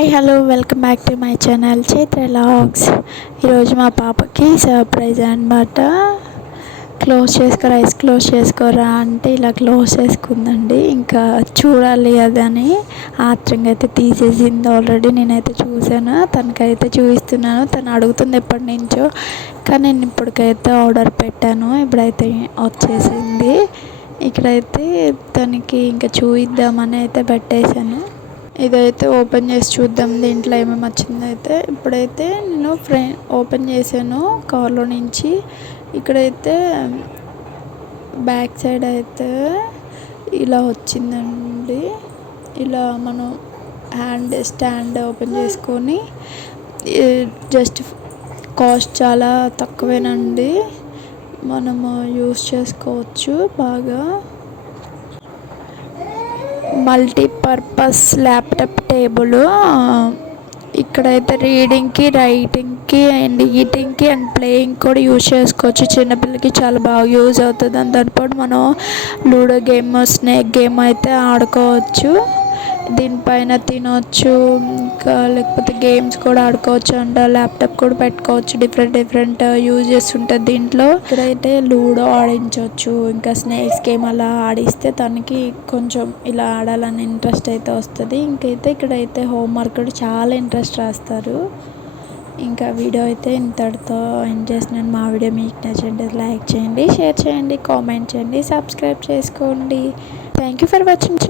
Hi hello welcome back to my channel Chaitra vlogs. ఈరోజు మా పాపకి సర్ప్రైజ్ అనమాట. ఐస్ క్లోజ్ చేసుకోరా అంటే ఇలా క్లోజ్ చేసుకుందండి. ఇంకా చూడాలి అదని ఆత్రంగా అయితే తీసేసింది. ఆల్రెడీ నేనైతే చూసాను, తనకైతే చూపిస్తున్నాను. తను అడుగుతుంది ఎప్పటి నుంచో, కానీ నేను ఇప్పటికైతే ఆర్డర్ పెట్టాను. ఇప్పుడైతే వచ్చేసింది. ఇక్కడైతే తనకి ఇంకా చూపిద్దామని అయితే పెట్టేశాను. ఇదైతే ఓపెన్ చేసి చూద్దాం దీంట్లో ఏమేమి వచ్చిందో. ఇప్పుడైతే నేను ఓపెన్ చేశాను కార్లో నుంచి. ఇక్కడైతే బ్యాక్ సైడ్ అయితే ఇలా వచ్చిందండి. ఇలా మనం హ్యాండ్ స్టాండ్ ఓపెన్ చేసుకొని జస్ట్ కాస్ట్ చాలా తక్కువేనండి, మనము యూస్ చేసుకోవచ్చు బాగా. Multipurpose laptop table. ఇక్కడైతే రీడింగ్కి, రైటింగ్కి అండ్ ఈటింగ్కి అండ్ ప్లేయింగ్ కూడా యూజ్ చేసుకోవచ్చు. చిన్నపిల్లలకి చాలా బాగా యూజ్ అవుతుంది. దాంతోపాటు మనం లూడో గేమ్, స్నేక్ గేమ్ అయితే ఆడుకోవచ్చు. దీనిపైన తినవచ్చు, ఇంకా లేకపోతే గేమ్స్ కూడా ఆడుకోవచ్చు అంట. ల్యాప్టాప్ కూడా పెట్టుకోవచ్చు. డిఫరెంట్ యూజెస్ ఉంటుంది దీంట్లో. ఇక్కడైతే లూడో ఆడించవచ్చు, ఇంకా స్నేక్స్ గేమ్ అలా ఆడిస్తే తనకి కొంచెం ఇలా ఆడాలని ఇంట్రెస్ట్ అయితే వస్తుంది. ఇంకైతే ఇక్కడైతే హోంవర్క్ కూడా చాలా ఇంట్రెస్ట్ రాస్తారు. ఇంకా వీడియో అయితే ఇంతటితో ఎండ్ చేస్తున్నాను. మా వీడియో మీకు నచ్చండి లైక్ చేయండి, షేర్ చేయండి, కామెంట్ చేయండి, సబ్స్క్రైబ్ చేసుకోండి. Thank you for watching.